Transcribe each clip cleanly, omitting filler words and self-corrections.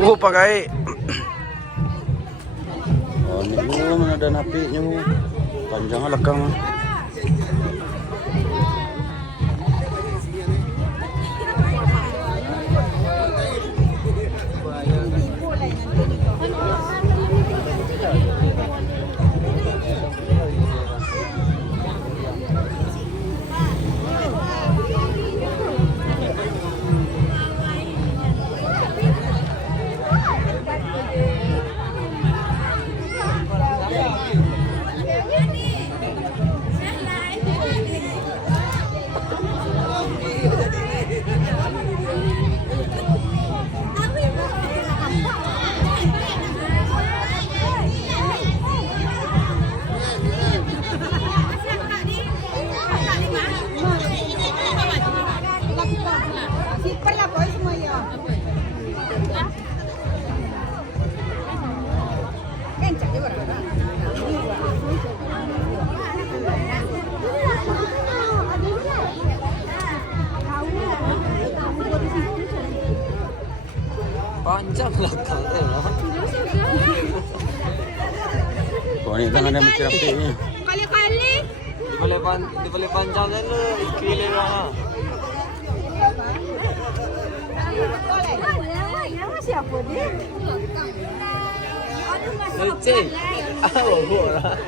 Oh, pakai. Oh, ni mana ada napi nyu. Panjang lekang. Panjang lah kalau lah. Oh, ni kan ada macam napi ni. Kali-kali. Di boleh panjang kan lu, kiri lah. Siapa dia? Lucu. Oh, lah.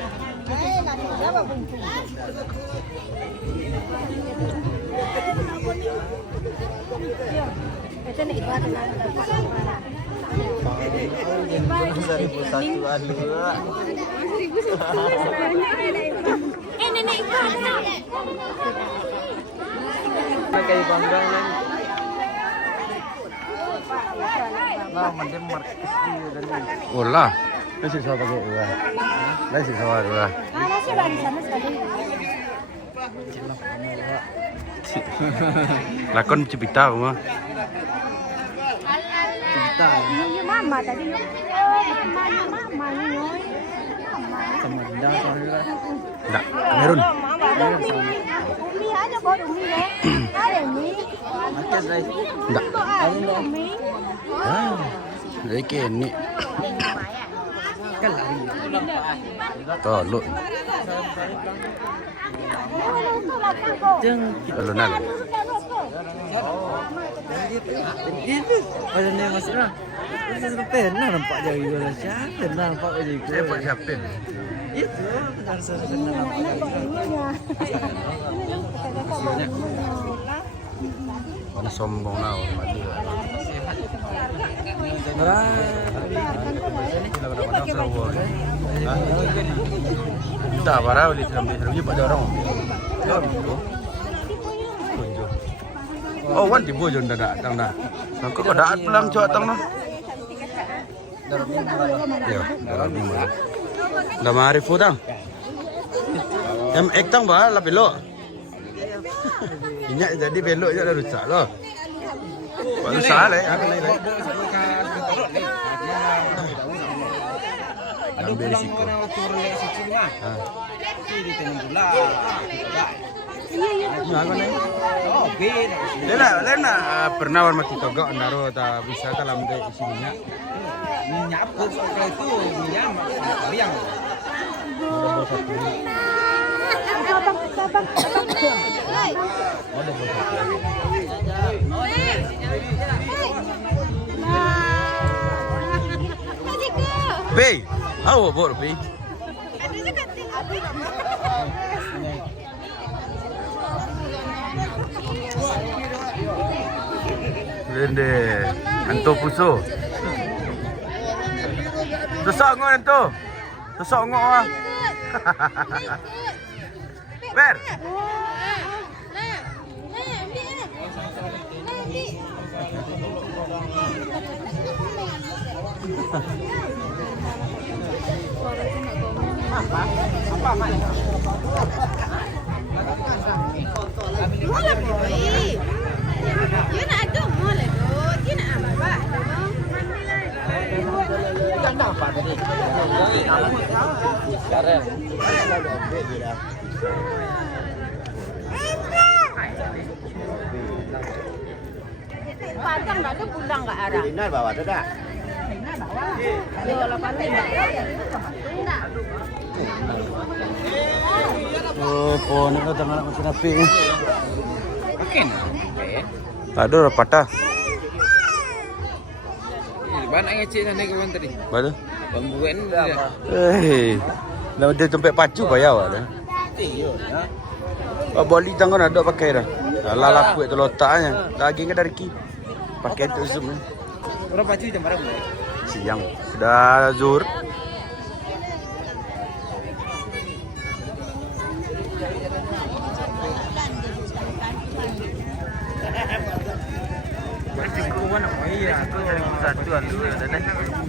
Seribu alu. Nenek ikut. Pakai panggang kan. Nah, mendem markis dan Oh lah. Nasi sawa pakai ya. Nasi sawa dua. Nasi dari sana sekali. Lakon cipita rumah. kita. Yung mama tadi yung mama yung Semenda soalnya. Enggak, Kamerun. Umi ada kok Umi ya. Ada nih. Macam guys. Enggak. Umi. Ah. Dari kini. Kan lari. Tolok. Jeng. Lalu nal. Itu. Ada ni masalah. Itu pernah nampak jadi gula siapa? Pernah nampak jadi gula. Saya buat siapin. Itu harus pernah nampak. Mana sombong now, mati. Tak parah boleh sambil terus pada orang. Oh, wan tibu jon dah datang dah. Kau kau dah pulang cok datang dah. Ya, dalam minggu. Dah marif putang. Ek tang ba la belok. Inyak jadi belok je dah rusak loh. Rusak lah, aku naik lah. Aduh pulang kena turun lagi situ lah. Di tengah pula. Aku naik. Oh, bin. Lena pernah warna mati togok naro tak bisa kalau ambil isi minyak. Minyak pun soal itu minyak yang. Pay, how about pay? Lende, anto puso. Tusok ngok anto. Tusok ngok ah. Ber. Apa mak? Boleh boy. Dia nak ada boleh tu. Dia nak apa? Kan apa tadi? Sekarang. Padang dah tu pulang ke arah. Benar bawa tu dah. Oh, pohon itu tengah nak macam api. Makin. Ada dah patah. Banyak ngecek sana kawan tadi. Mana? Pembuat ni dah. Nak ada tempat pacu payah awak dah. Boli tangan ada pakai dah. Alah laku itu letaknya. Daging ke dari ki. Pakai tu zoom. Orang pacu jam berapa? Siang. Sudah zuhur.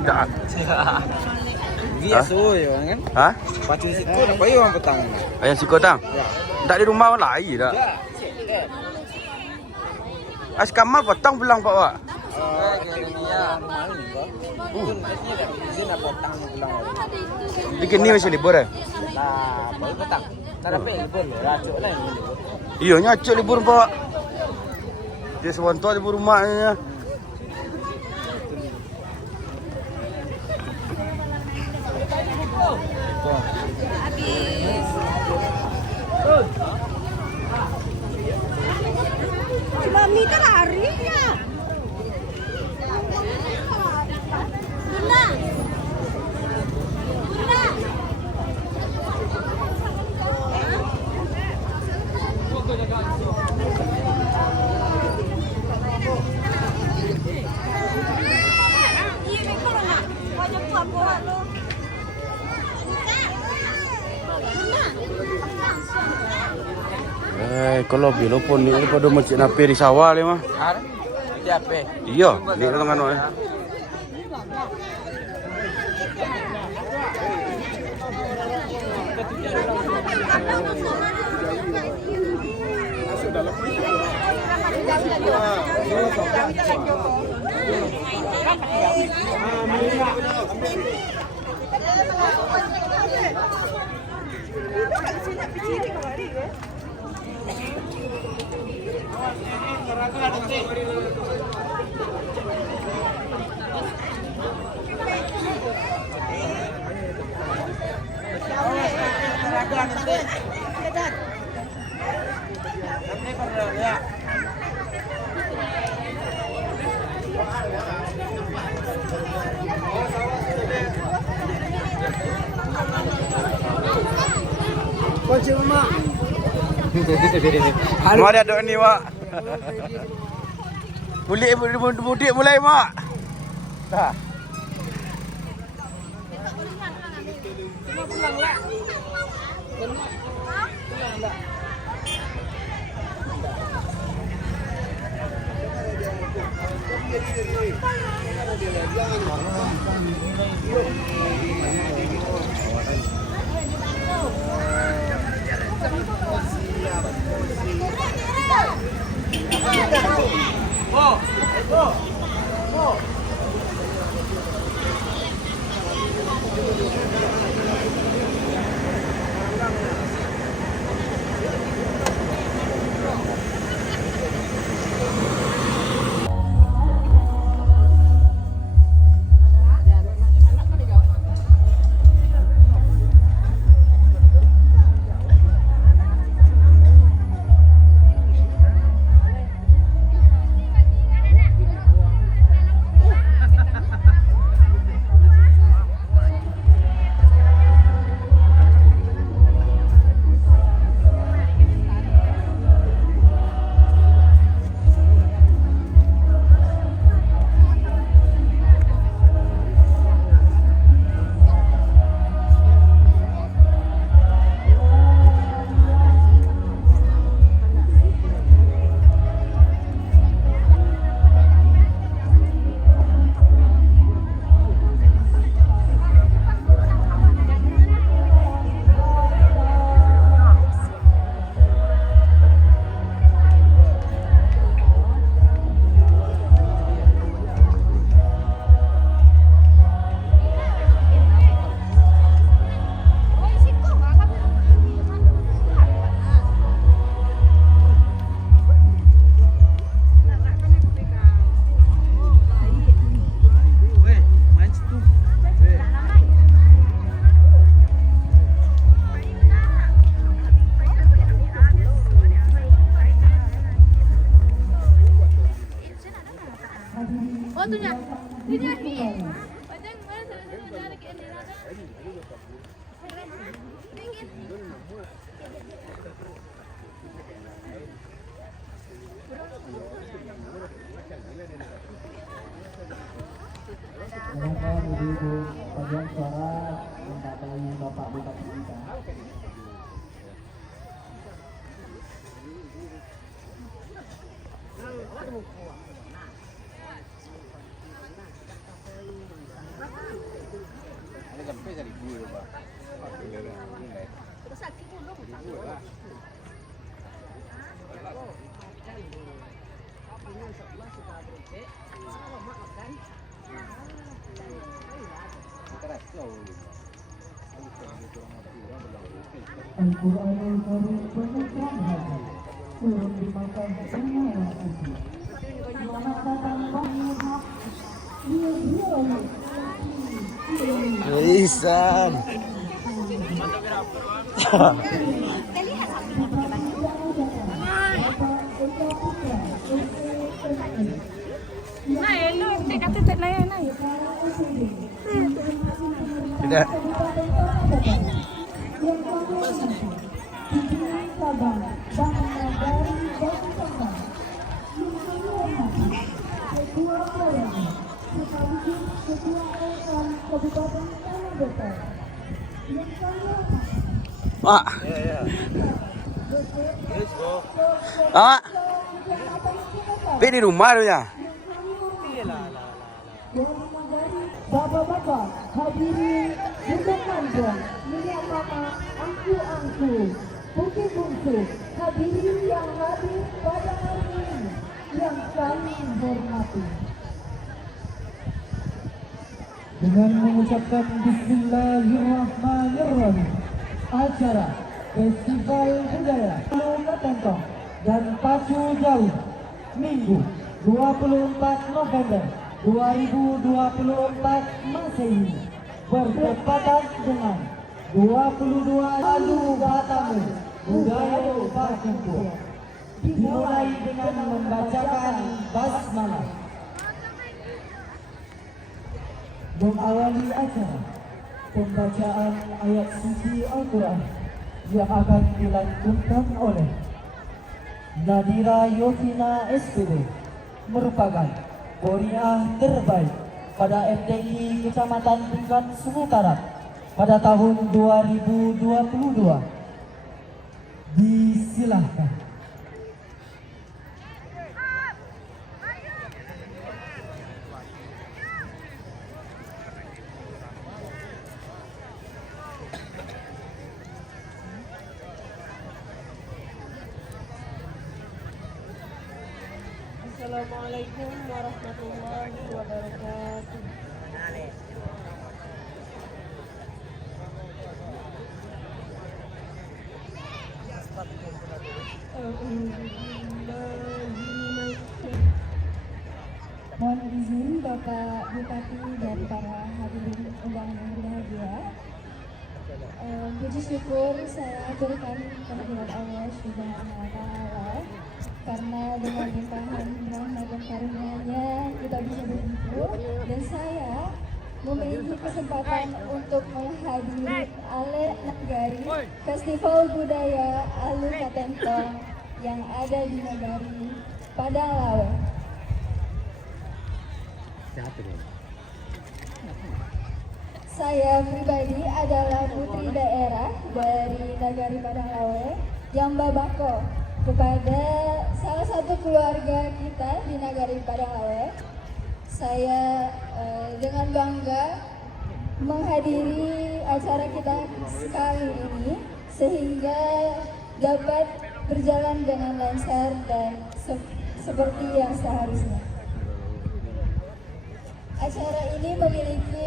Tak. Biasa je orang kan. Ha? Pacu situ nak bayar orang petang. Ayam suka tang? Ya. Tak di rumah orang lain dah. As kamal petang pulang pak wak. Dikit ni masih libur eh? Lah, baru petang. Tak dapat libur lah. Cuk lah. Iya nyacuk libur pak. Dia sewanto libur rumahnya. Mami tak lari ya. Bunda. Bunda. Iya, betul nak. Banyak buah-buah lo. Kalau bilo pun ni pada masjid Napi di sawah ni mah. Har? Siapa? Iya, di tengah no. Mari ada ni mak. Mudik mulai mak. Dah. satunya. Ini lagi. Padang mana satu ada ke ini ada. Dingin. Silakan ibu-ibu paduan suara minta tanya Bapak Bupati kita. Al-Quranul Karim penuhkan hati, turun di makan semua yang suci. Selamat datang Pak Isan. Nah, lu kata tak layan lah. Tidak. Mak. Mak. Pi di rumah tu ya. Bapak-bapak, hadirin Bunda Mandong, Mulia Mama, angku-angku, bungsu-bungsu, hadirin yang hadir pada hari ini, yang kami hormati. Dengan mengucapkan Bismillahirrahmanirrahim, acara Festival Budaya Pulau Katentong dan Pacu Jauh, Minggu 24 November 2024 Masehi bertepatan dengan 22 Alu Batamu Budaya Pakumpul, dimulai dengan membacakan basmalah. Mengawali acara pembacaan ayat suci Al-Quran yang akan dilantunkan oleh Nadira Yovina SPD, merupakan Korea terbaik pada FTI Kecamatan tingkat Sungai Karat pada tahun 2022. Disilahkan. Assalamualaikum warahmatullahi wabarakatuh. Mohon izin Bapak Bupati dan para hadirin undangan yang berbahagia. Puji syukur saya berikan kehadirat Allah Subhanahu wa Ta'ala, karena dengan limpahan rahmat dan karunia-Nya kita bisa berkumpul, dan saya memiliki kesempatan untuk menghadiri Ale Nagari Festival Budaya Alu Katentong yang ada di Nagari Padang Lawe. Saya pribadi adalah putri daerah dari Nagari Padang Lawe yang babako kepada salah satu keluarga kita di Nagari Padang Lawe. Saya dengan bangga menghadiri acara kita kali ini sehingga dapat berjalan dengan lancar dan seperti yang seharusnya. Acara ini memiliki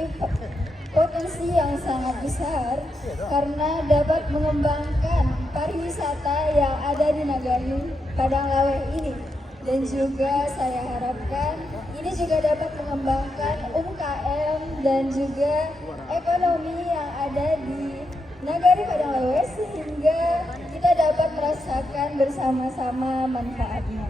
potensi yang sangat besar karena dapat mengembangkan pariwisata yang ada di Nagari Padang Lawe ini, dan juga saya harapkan ini juga dapat mengembangkan UMKM dan juga ekonomi yang ada di Nagari Padang Lawe sehingga kita dapat merasakan bersama-sama manfaatnya.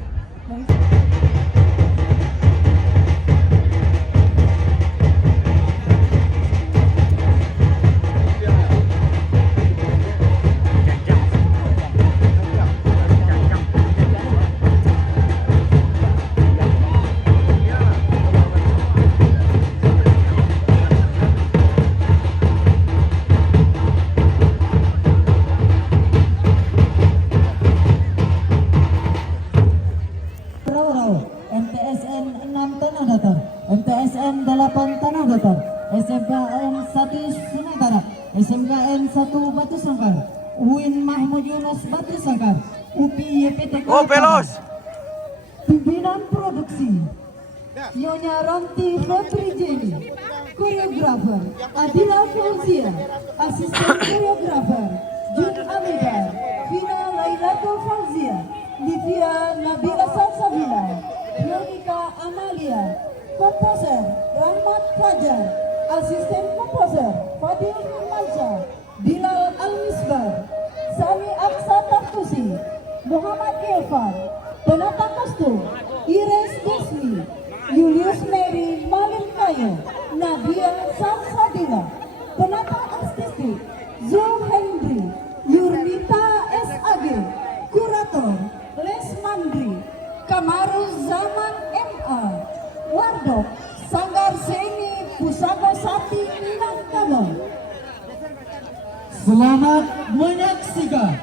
SN8 Tanah Datar, SMKN 1 Sungai Tarak, SMKN 1 Batu Sangkar, UIN Mahmud Yunus Batu Sangkar, UPI YPTK. Oh, pelos. Pimpinan produksi Nyonya Ranti Febri Jenny, koreografer Adila Fauzia, asisten koreografer Jun Amida, Vina Lailatul Fauzia, Livia Nabila Salsabila, Monika Amalia, komposer Rahmat Fajar, asisten komposer Fadil Firmansyah, Bilal Al-Misbar, Sami Aksa Tartusi, Muhammad Irfan, penata kostum Ires Desmi, Julius Mary Malin Kayo, Nadia Salsadila, penata artistik Zul Hendri, Yurnita SAG, kurator Les Mandri, Kamaruz Zaman MA, Wardok Sanggar Seni Pusaka Sati Minangkabau. Selamat menyaksikan.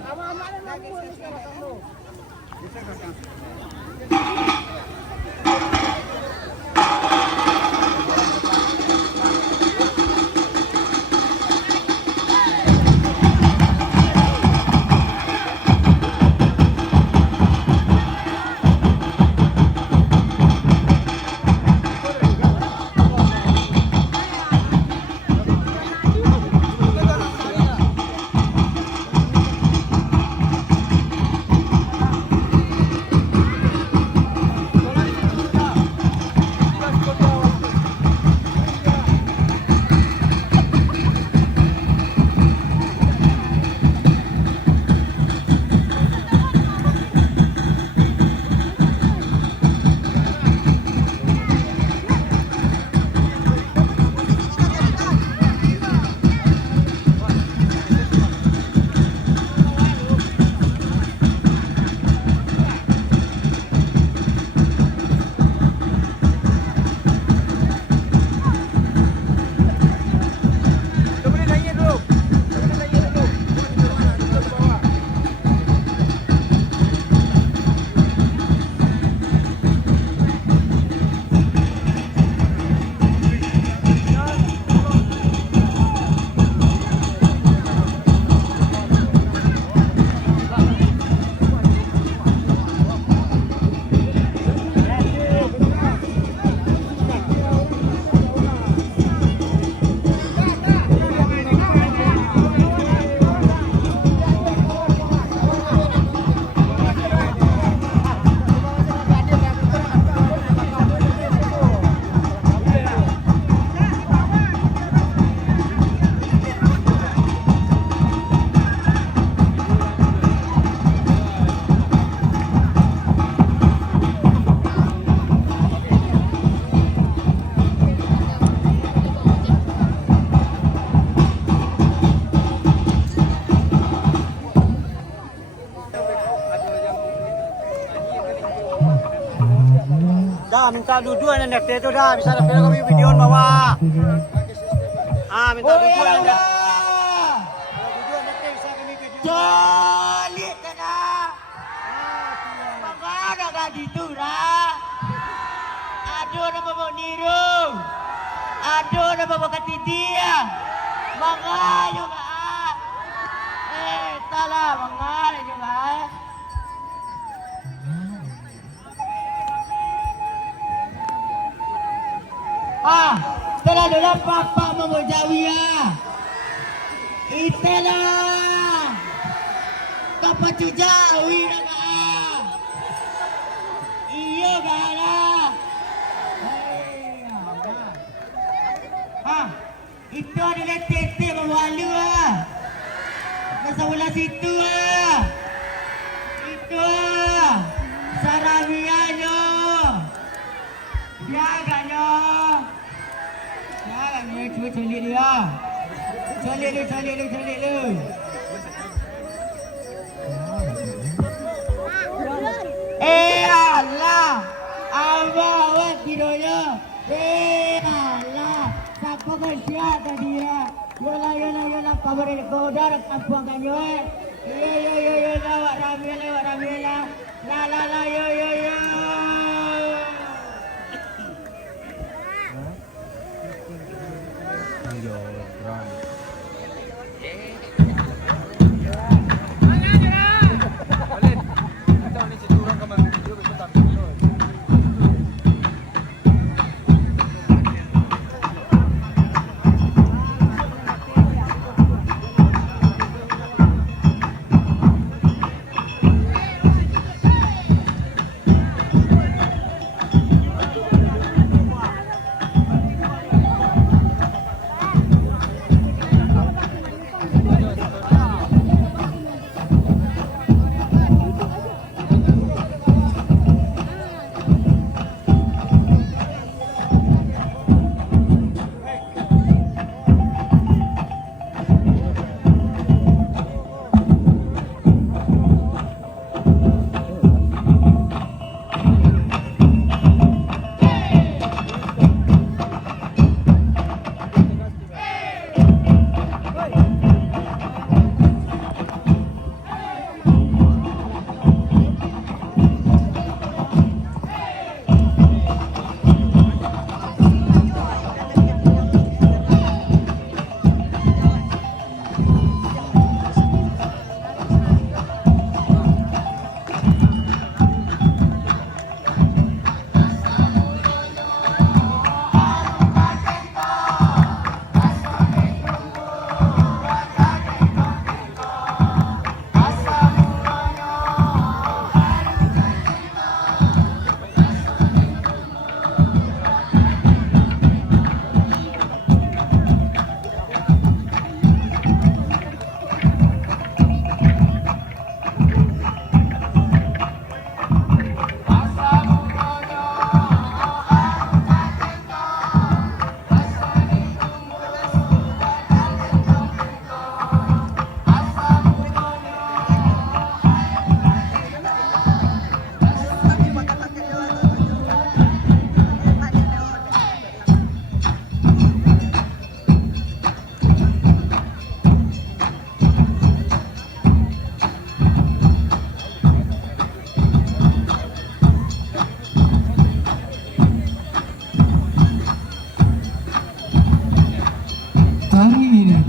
Dah minta dua-dua NFT itu dah bisa dapat kami video bawah. Minta dua-dua NFT. Dua NFT bisa kami video. Jolit kena. Bagaimana gak diturah? Aduh nama mau niru. Aduh nama mau kati dia. Makanya gak. Talah makanya juga. Telah dalam papa memujawia. Itulah kapan jawi naga. Iya gala. Itu adalah tete berwalu masa ulah situ Itu saramiano. Jangannya. Cuba colik dia. Colik dia. Allah. Awak videonya. Allah. Siapa kerja tadi ya? Yola. Kabar koda kampung kanyo. Yo. Lawak ramila. La yo. Iya, keren.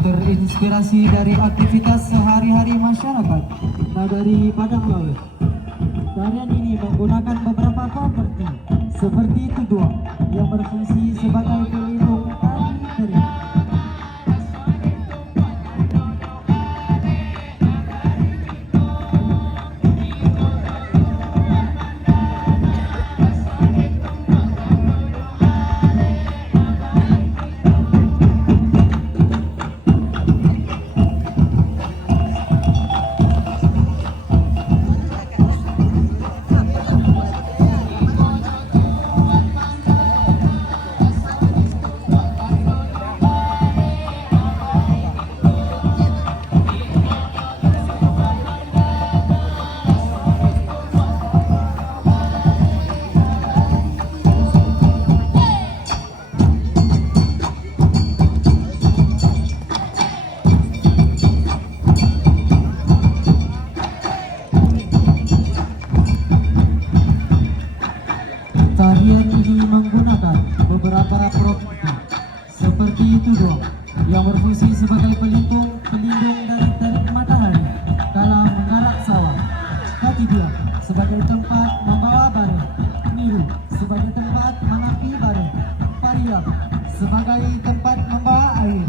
terinspirasi dari aktivitas sehari-hari masyarakat Nagari Padang Laut. Tarian ini menggunakan beberapa properti seperti tuduh yang berfungsi sebagai pelindung tari kering. Tarian ini menggunakan beberapa properti seperti itu dong, yang berfungsi sebagai pelindung dari terik matahari dalam mengarak sawah, kaki dua sebagai tempat membawa barang, niru sebagai tempat mengapi barang, pariang sebagai tempat membawa air,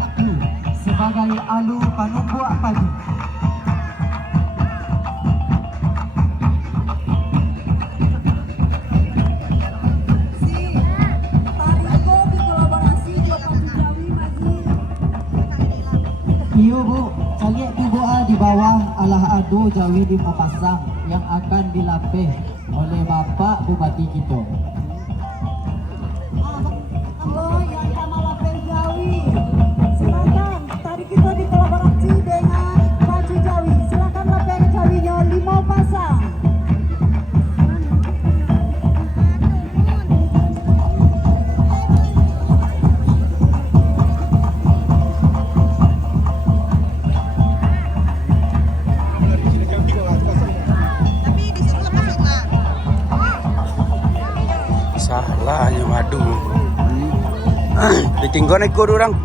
aku sebagai alu panumbuak padi. Iyo bu, caliak tu doa di bawah alah ado Jawi di Mapasang yang akan dilapih oleh Bapak Bupati kita. Halo yang sama lapel Jawi, silakan tadi kita dikolaborasi dengan Baju Jawi, silakan lapel Jawinya 5 pasang. Ditinggo naik ko orang.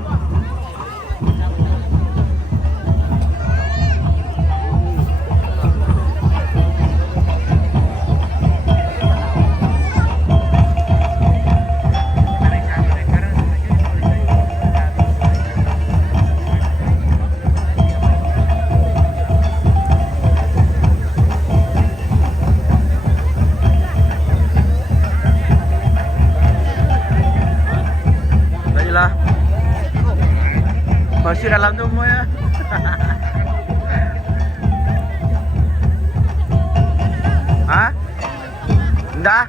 Masih dalam tuh ya. Hah? Enggak?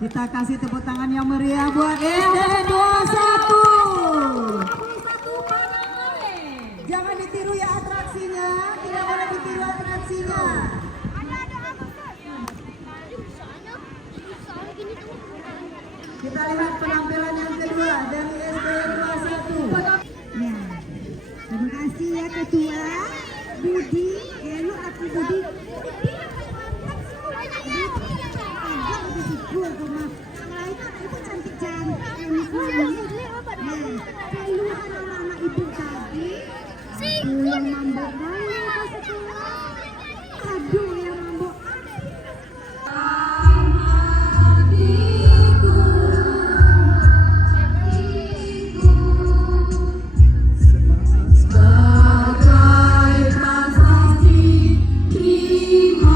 Kita kasih tepuk tangan yang meriah buat SD 21. Jangan ditiru ya atraksinya, tidak boleh ditiru atraksinya. Kita lihat penampilan yang kedua dari SD 21. Ya, terima kasih ya Ketua Budi. Lu aku Budi. Itu cantik-cantik. Kalau anak-anak ibu tadi yang mambok banget aduh yang mambok sebagai prasasti terima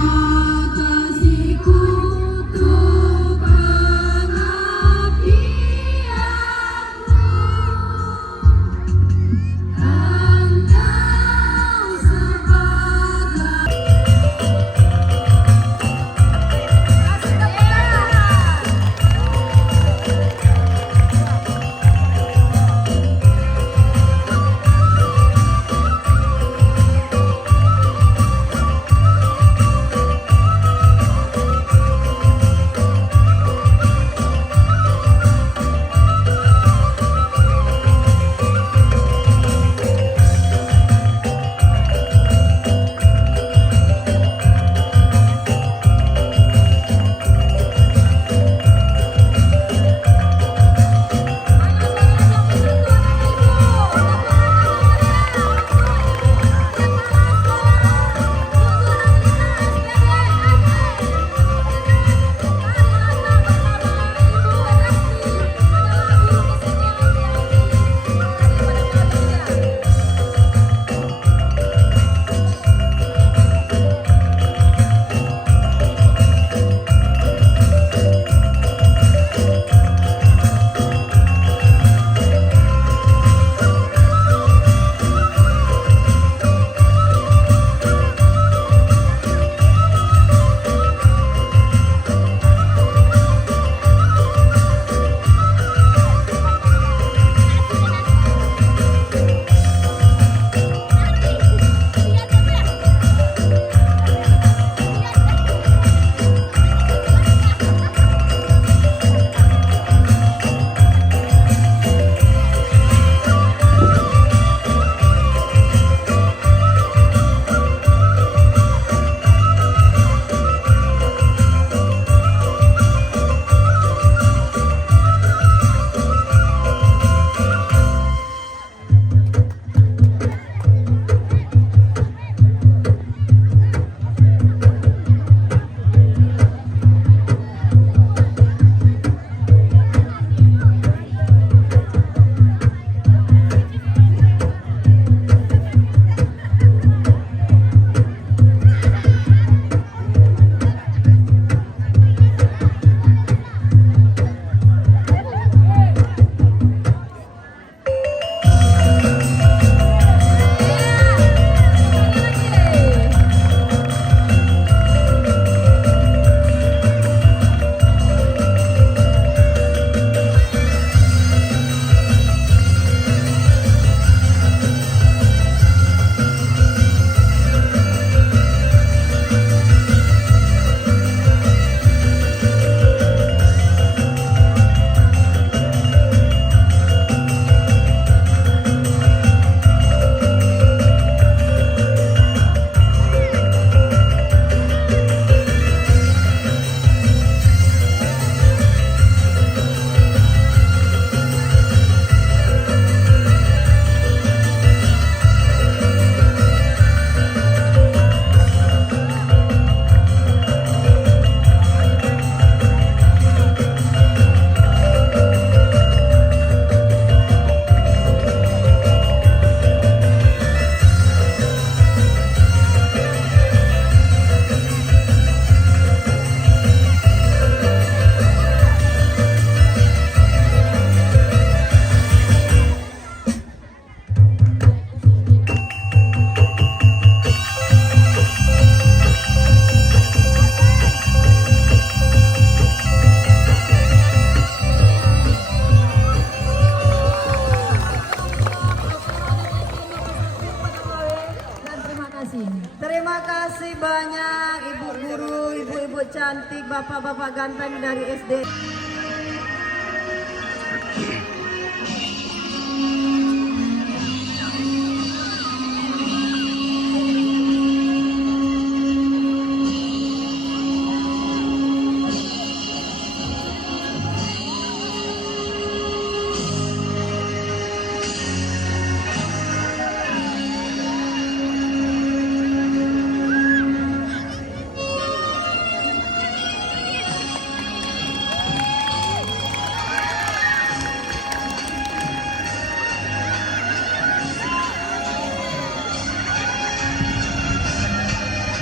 cantik bapak-bapak ganteng dari SD.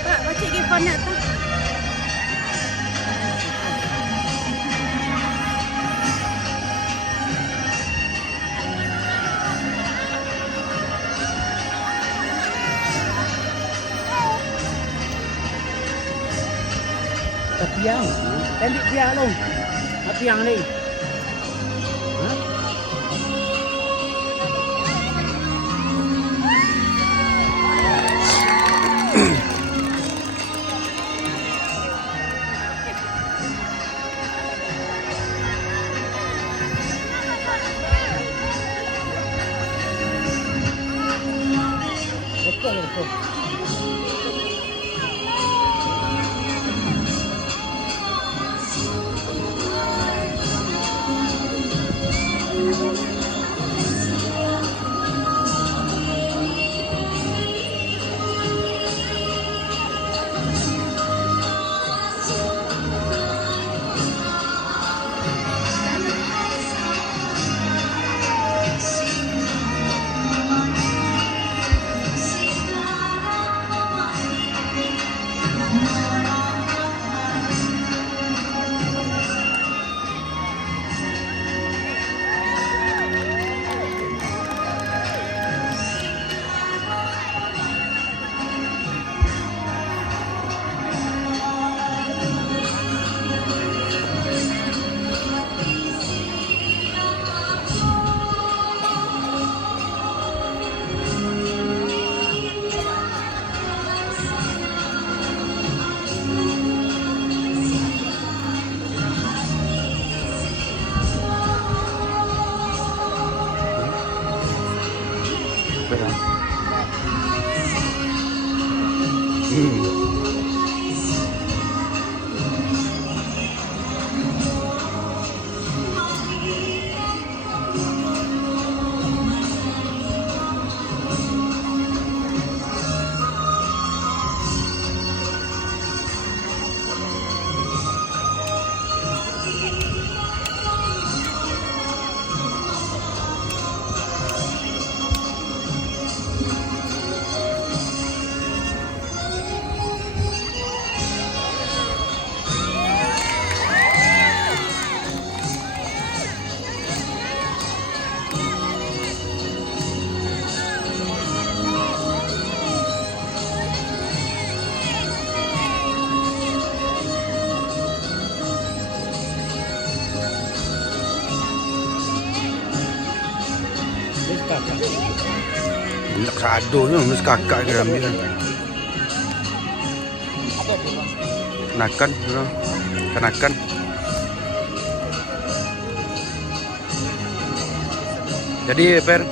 Pak, baca ke panak tu. Piang. Pendek piang tu. Piang ni. Betul. Kado nya mas kakak ke ambil. Kenakan, kenakan. Jadi Per,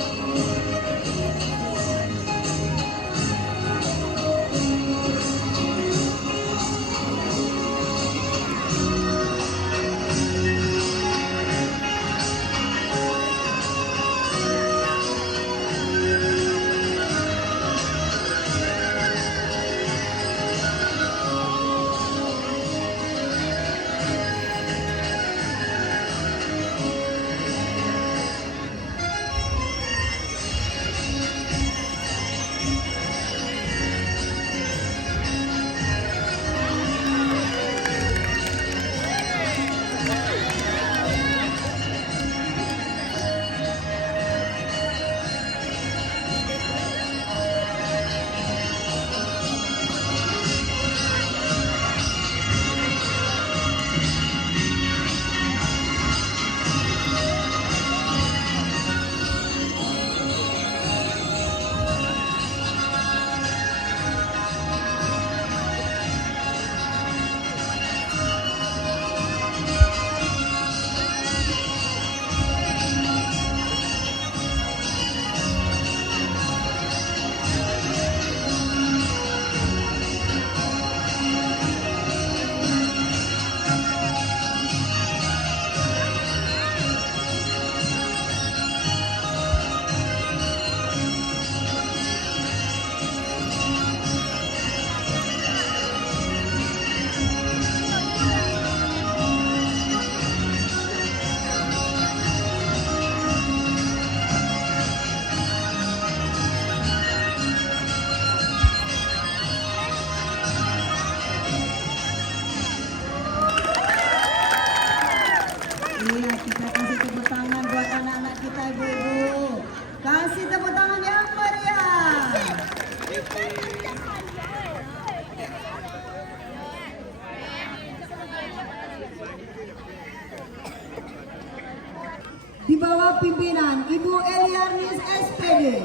di bawah pimpinan Ibu Eliarnis SPD.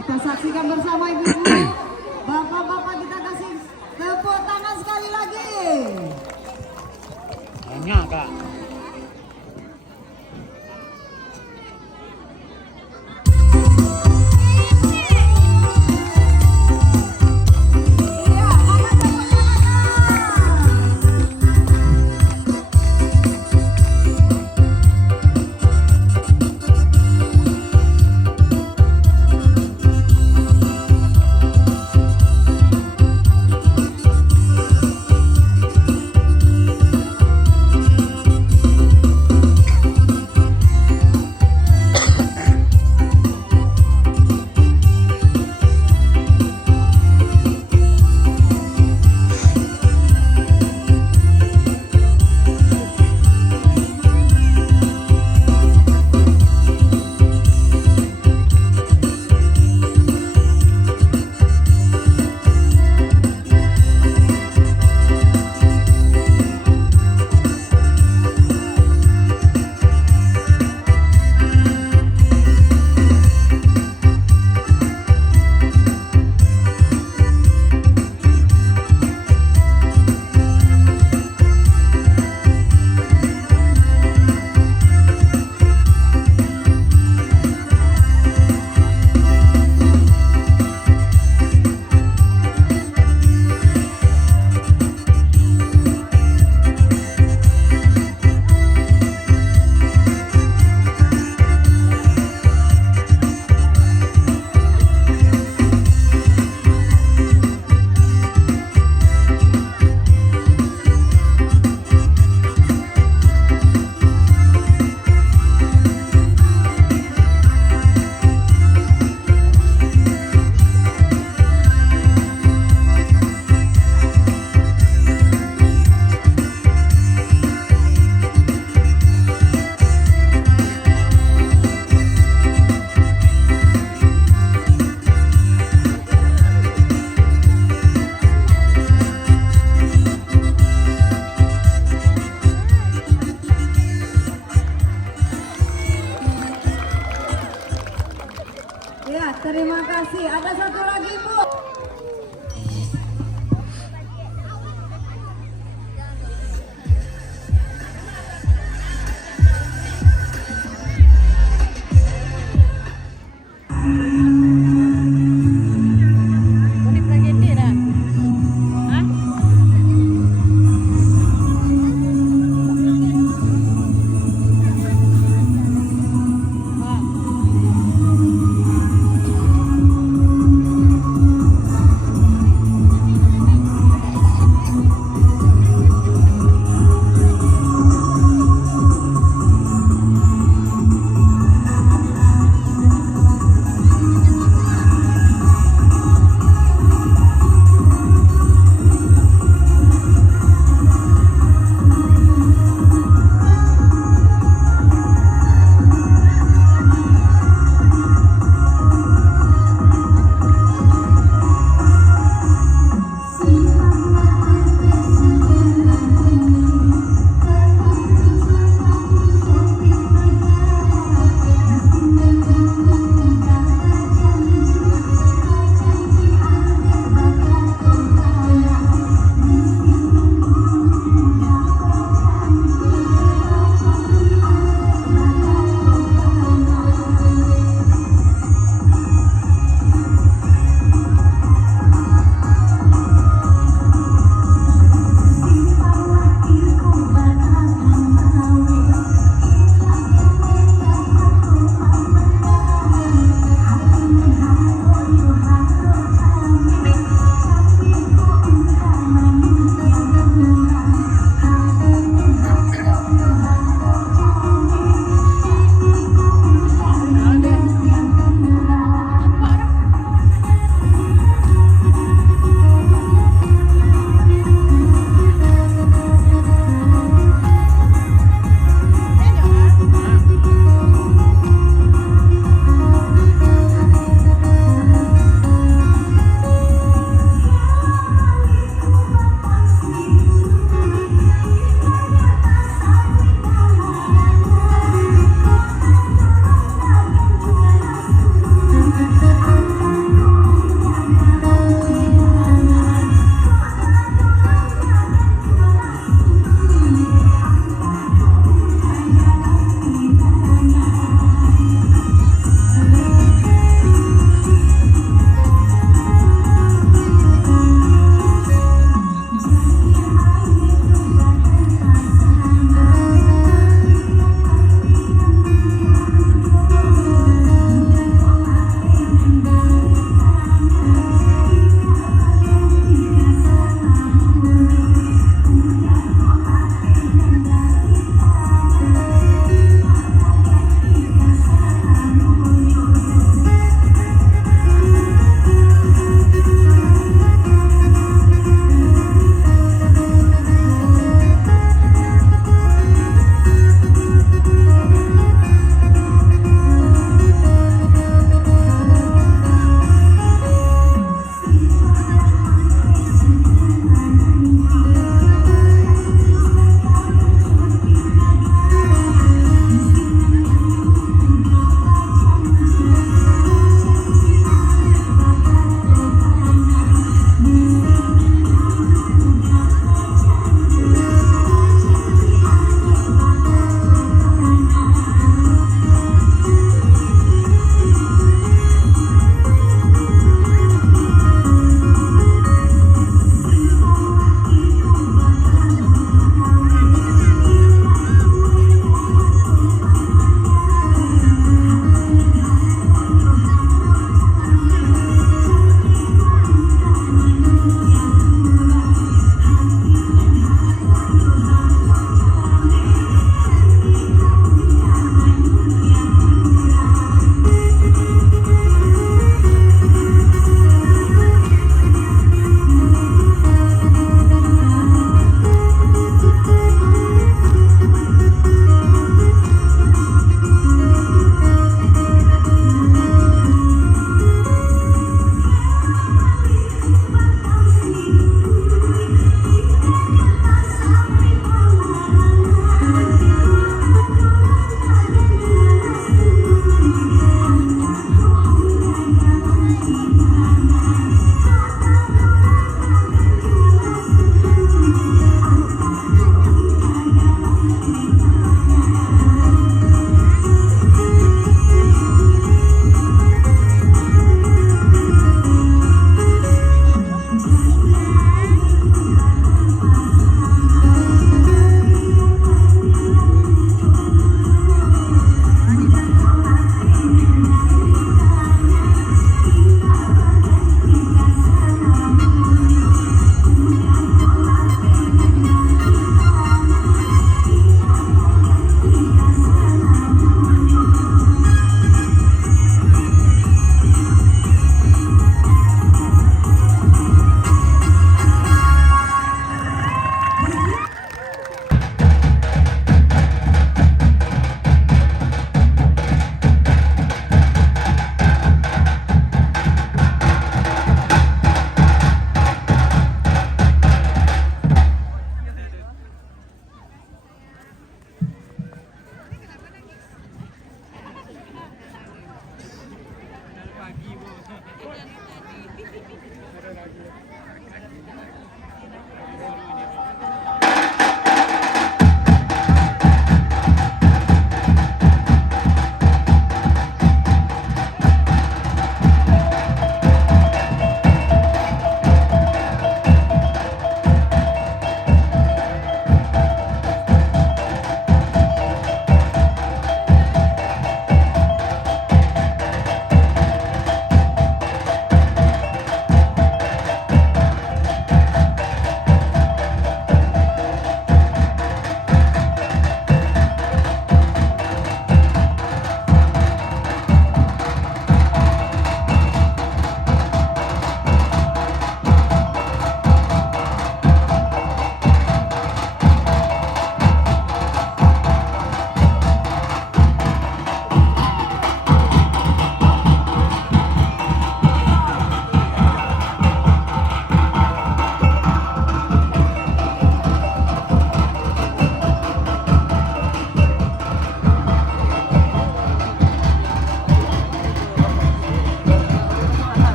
Kita saksikan bersama ibu-ibu, bapak-bapak, kita kasih tepuk tangan sekali lagi. Banyak kak. Iya, mana tepuk tangan. Ya, terima kasih. Ada satu lagi, Bu.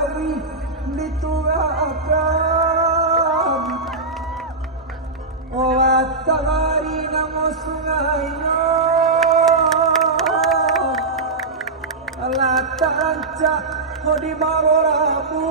Betawi diturakan Watagari namo sungai no Lataranca kodi marorabu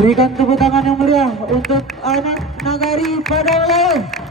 Berikan tepuk tangan yang meriah untuk anak Nagari Padang Laut.